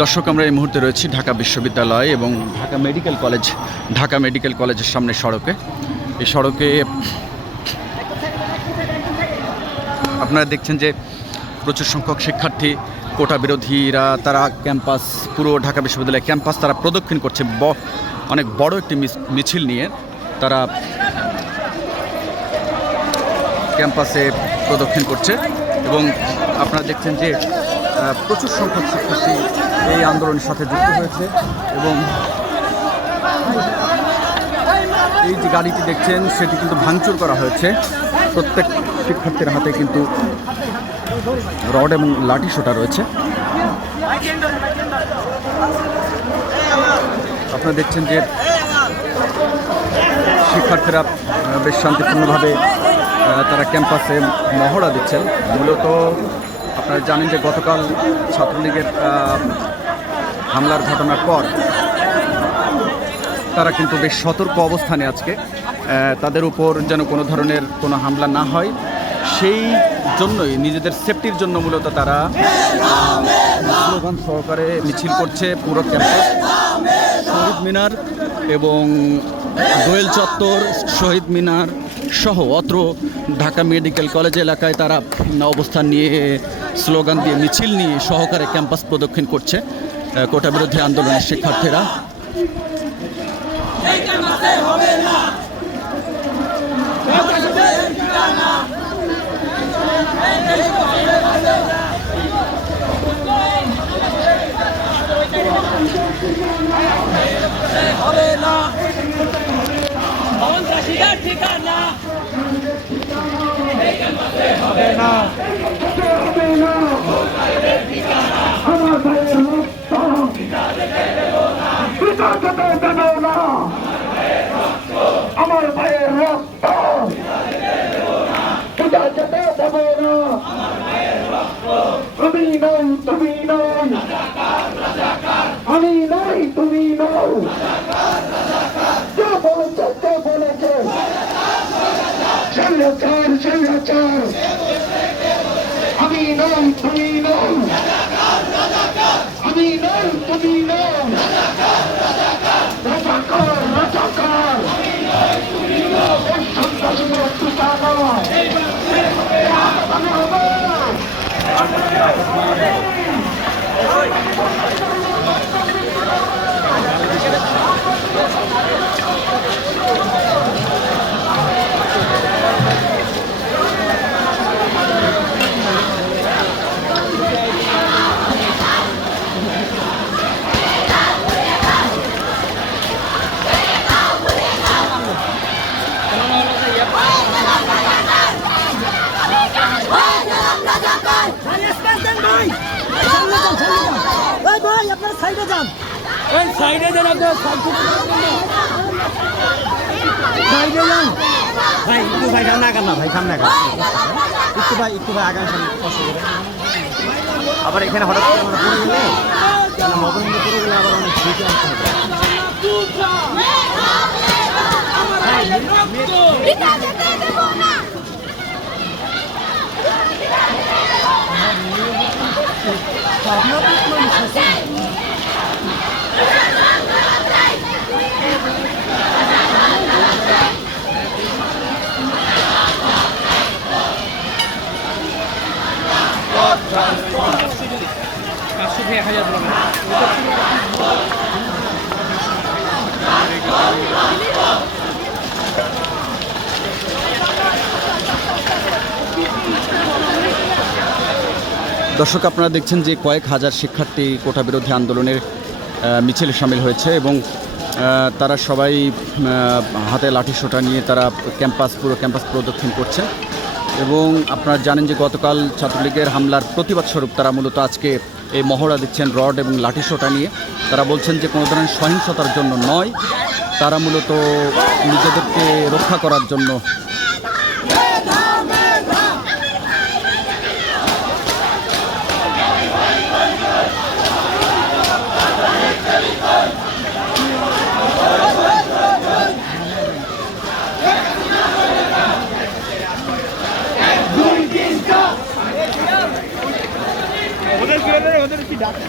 দর্শক, আমরা এই মুহূর্তে রয়েছি ঢাকা বিশ্ববিদ্যালয় এবং Dhaka medical college, Dhaka medical কলেজের সামনে সড়কে। এই সড়কে আপনারা দেখছেন যে প্রচুর সংখ্যক শিক্ষার্থী, কোটা বিরোধীরা, তারা ক্যাম্পাস, পুরো ঢাকা বিশ্ববিদ্যালয় ক্যাম্পাস তারা প্রদক্ষিণ করছে। অনেক বড় একটি মিছিল নিয়ে তারা ক্যাম্পাসে প্রদক্ষিণ করছে এবং আপনারা দেখছেন যে প্রচুর সংখ্যক শিক্ষার্থী এই আন্দোলনের সাথে যুক্ত হয়েছে এবং এই যে গাড়িটি দেখছেন, সেটি কিন্তু ভাঙচুর করা হয়েছে। প্রত্যেক শিক্ষার্থীর হাতে কিন্তু রড এবং লাঠি সোটা রয়েছে। আপনারা দেখছেন যে শিক্ষার্থীরা বেশ শান্তিপূর্ণভাবে তারা ক্যাম্পাসে মহড়া দিচ্ছেন। মূলত আপনারা জানেন যে গতকাল ছাত্রলীগের হামলার ঘটনার পর তারা কিন্তু বেশ সতর্ক অবস্থানে আজকে তাদের উপর যেন কোনো ধরনের কোনো হামলা না হয়। সেই জন্যই, নিজেদের সেফটির জন্য মূলত তারা স্লোগান সহকারে মিছিল করছে পুরো ক্যাম্পাস শহীদ মিনার এবং দোয়েল চত্বর, শহীদ মিনার সহ অত্র ঢাকা মেডিকেল কলেজ এলাকায় তারা অবস্থান নিয়ে স্লোগান দিয়ে মিছিল নিয়ে সহকারে ক্যাম্পাস প্রদক্ষিণ করছে কোটা বিরোধী আন্দোলনের শিক্ষার্থীরা। হবে না। সন্ত্রাসীদের ঠিকানা হবে না আমার ভাইয়ের রক্ত পূজা যেতে দেব না তুমি নই তুমি নই আমি নই তুমি নও স্বৈরাচার স্বৈরাচার আমি নই তুমি নই আমি নই তুমি নও। সাইডে যান ওই সাইডে যেন আপনার সাইডে যান ভাই একটু ভাই সামনে আগান না ভাই সামনে আগান একটু ভাই একটু ভাই আগান সামনে কষ্ট করে আবার এখানে হঠাৎ করে আমরা পড়ে গেলে মানে মোবাইল পড়ে গেলে আবার অনেক ঝুঁকি আসতে হবে দর্শক, আপনারা দেখছেন যে কয়েক হাজার শিক্ষার্থী কোটা বিরোধী আন্দোলনের মিছিলে সামিল হয়েছে এবং তারা সবাই হাতে লাঠি সোটা নিয়ে তারা ক্যাম্পাস, পুরো ক্যাম্পাস প্রদক্ষিণ করছেন এবং আপনারা জানেন যে গতকাল ছাত্রলীগের হামলার প্রতিবাদ স্বরূপ তারা মূলত আজকে এই মহড়া দিচ্ছেন রড এবং লাঠি শোটা নিয়ে। তারা বলছেন যে কোনো ধরনের সহিংসতার জন্য নয়। তারা মূলত নিজেদেরকে রক্ষা করার জন্য ডাক্তার